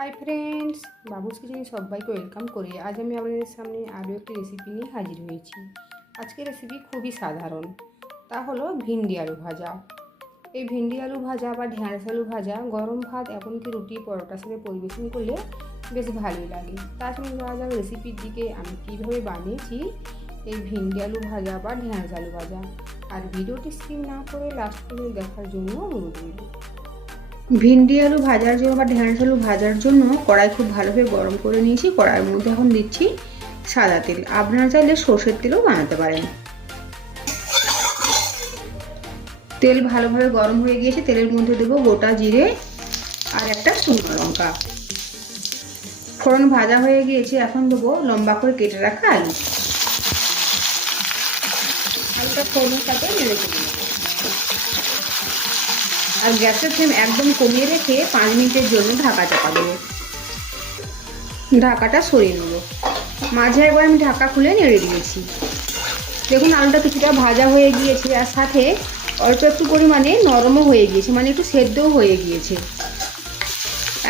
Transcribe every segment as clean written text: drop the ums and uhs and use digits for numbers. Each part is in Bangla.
হাই ফ্রেন্ডস, বাবুস কিচেনে সবাইকে ওয়েলকাম করে আজ আমি আপনাদের সামনে আরও একটি রেসিপি নিয়ে হাজির হয়েছি। আজকের রেসিপি খুবই সাধারণ, তা হলো ভিন্ডি আলু ভাজা। এই ভিন্ডি আলু ভাজা বা ঢেঁড়স আলু ভাজা গরম ভাত এমনকি রুটি পরোটার সাথে পরিবেশন করলে বেশ ভালোই লাগে। তার সঙ্গে যাওয়া যাক রেসিপির দিকে, আমি কীভাবে বানিয়েছি এই ভিন্ডি আলু ভাজা বা ঢেঁড়স আলু ভাজা। আর ভিডিওটি স্কিপ না করে লাস্ট পর্যন্ত দেখার জন্য অনুরোধ রইল। ভিন্ডি আলু ভাজার জন্য বা ঢেঁড়স আলু ভাজার জন্য কড়াই খুব ভালোভাবে গরম করে নিয়েছি। কড়াইয়ের মধ্যে এখন দিচ্ছি সাদা তেল, আপনারা চাইলে সর্ষের তেলও বানাতে পারেন। তেল ভালোভাবে গরম হয়ে গিয়েছে, তেলের মধ্যে দেবো গোটা জিরে আর একটা শুকনো লঙ্কা। ফোড়ন ভাজা হয়ে গিয়েছে, এখন দেবো লম্বা করে কেটে রাখা আলু। আলুটা ফোড়নের সাথে নেড়ে দেবো আর গ্যাসের ফ্লেম একদম কমিয়ে রেখে 5 মিনিটের জন্য ঢাকা চাপা দেবো। ঢাকাটা সরিয়ে নেব। মাঝে একবার আমি ঢাকা খুলে নেড়ে দিয়েছি। দেখুন আলুটা কিছুটা ভাজা হয়ে গিয়েছে আর সাথে অল্প একটু পরিমাণে নরমও হয়ে গিয়েছে, মানে একটু সেদ্ধও হয়ে গিয়েছে।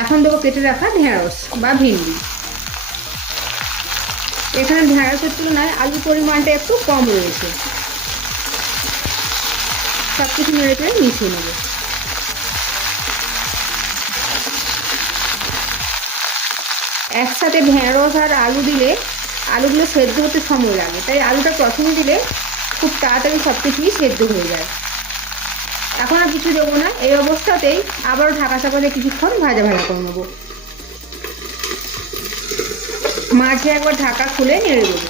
এখন দেবো কেটে রাখা ঢেঁড়স বা ভিন্ডি। এখানে ঢেঁড়সের তুলনায় আলুর পরিমাণটা একটু কম রয়েছে। সব কিছু নেড়ে চেড়ে মিশিয়ে নেব। একসাথে ঢেঁড়স আর আলু দিলে আলুগুলো সেদ্ধ হতে সময় লাগে, তাই আলুটা প্রথমে দিলে খুব তাড়াতাড়ি সব কিছুই সেদ্ধ হয়ে যায়। এখন আর কিছু দেবো না, এই অবস্থাতেই আবারও ঢাকা চাপা দিয়ে কিছুক্ষণ ভাজা ভাজা করে নেবো। মাঝে একবার ঢাকা খুলে নেড়ে দেবো।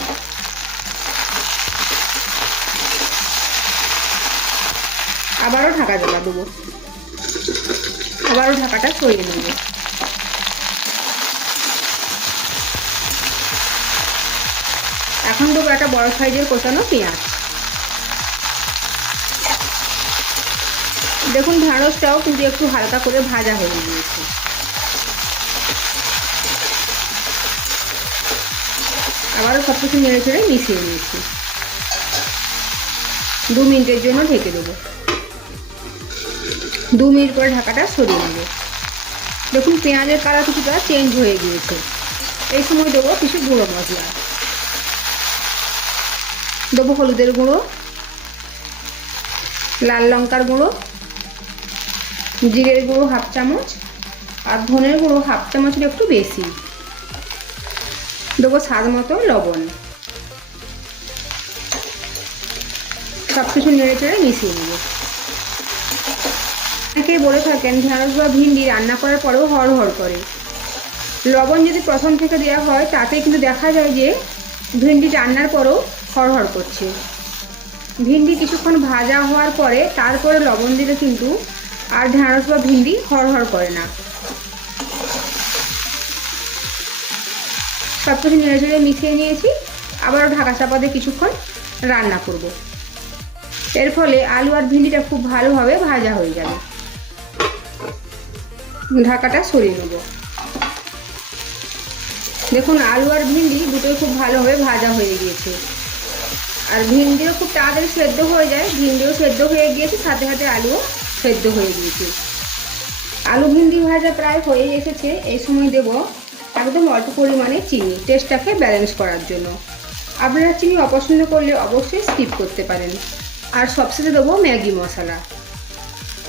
আবারও ঢাকা জ্বালা দেবো, আবারও ঢাকাটা সরিয়ে নেব। এখন দেবো একটা বড় সাইজের কোচানো পেঁয়াজ। দেখুন ঢেঁড়সটাও কিন্তু একটু হালকা করে ভাজা হয়ে গিয়েছে। আবারও সব কিছু নেড়ে চেড়ে মিশিয়ে নিয়েছি। 2 মিনিটের জন্য ঢেকে দেবো। 2 মিনিট পরে ঢাকাটা সরিয়ে নেব। দেখুন পেঁয়াজের কালার কিছুটা চেঞ্জ হয়ে গিয়েছে। এই সময় দেবো কিছু গুঁড়ো মশলা। দেবো হলুদের গুঁড়ো, লাল লঙ্কার গুঁড়ো, জিরের গুঁড়ো 1/2 চামচ আর ধনের গুঁড়ো 1/2 চামচের একটু বেশি। দেবো স্বাদ মতো লবণ। সব কিছু নেড়ে চেড়ে মিশিয়ে নেব। অনেকেই বলে থাকেন ঢেঁড়স বা ভিন্ডি রান্না করার পরেও হড়হড় করে। লবণ যদি প্রথম থেকে দেওয়া হয় তাতে কিন্তু দেখা যায় যে ভিন্ডি রান্নার পরেও হড়হড় করছে। ভিন্ডি কিছুক্ষণ ভাজা হওয়ার পরে তারপরে লবণ দিলে কিন্তু আর ঢেঁড়স বা ভিন্ডি হড়হড় করে না। সব কিছু নেড়ে চেড়ে মিশিয়ে নিয়েছি। আবারও ঢাকা চাপা দিয়ে কিছুক্ষণ রান্না করব। এর ফলে আলু আর ভিন্ডিটা খুব ভালোভাবে ভাজা হয়ে যাবে। ঢাকাটা সরিয়ে নেব। দেখুন আলু আর ভিন্ডি দুটোই খুব ভালোভাবে ভাজা হয়ে গিয়েছে আর ভিন্ডিও খুব তাড়াতাড়ি সেদ্ধ হয়ে যায়। ভিন্ডিও সেদ্ধ হয়ে গিয়েছে, সাথে সাথে আলুও সেদ্ধ হয়ে গিয়েছে। আলু ভিন্ডি ভাজা প্রায় হয়ে এসেছে। এই সময় দেব একদম অল্প পরিমাণে চিনি, টেস্টটাকে ব্যালেন্স করার জন্য। আপনারা চিনি অপছন্দ করলে অবশ্যই স্কিপ করতে পারেন। আর সবশেষে দেবো ম্যাগি মশলা।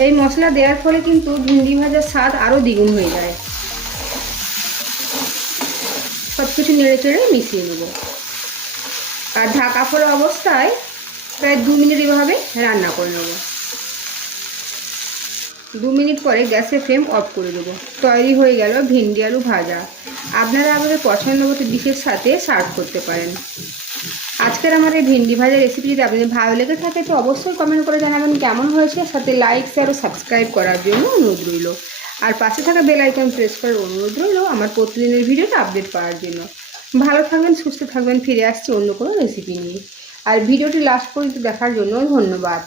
এই মশলা দেওয়ার ফলে কিন্তু ভিন্ডি ভাজার স্বাদ আরও দ্বিগুণ হয়ে যায়। সব কিছু নেড়ে চেড়ে মিশিয়ে নেব আর ঢাকা ফোড়া অবস্থায় প্রায় 2 মিনিট এভাবে রান্না করে নেব। 2 মিনিট পরে গ্যাসের ফ্লেম অফ করে দেবো। তৈরি হয়ে গেল ভিন্ডি আলু ভাজা। আপনারা আপনাদের পছন্দমতো ডিশের সাথে সার্ভ করতে পারেন। আজকের আমার এই ভিন্ডি ভাজা রেসিপি যদি আপনাদের ভালো লেগে থাকে তো অবশ্যই কমেন্ট করে জানাবেন কেমন হয়েছে। সাথে লাইক, শেয়ার ও সাবস্ক্রাইব করার জন্য অনুরোধ রইল। আর পাশে থাকা বেল আইকন প্রেস করার অনুরোধ রইল আমার প্রতিদিনের ভিডিওটা আপডেট পাওয়ার জন্য। ভালো থাকবেন, সুস্থ থাকবেন। ফিরে আসছি অন্য কোনো রেসিপি নিয়ে। আর ভিডিওটি লাস্ট পর্যন্ত দেখার জন্য ধন্যবাদ।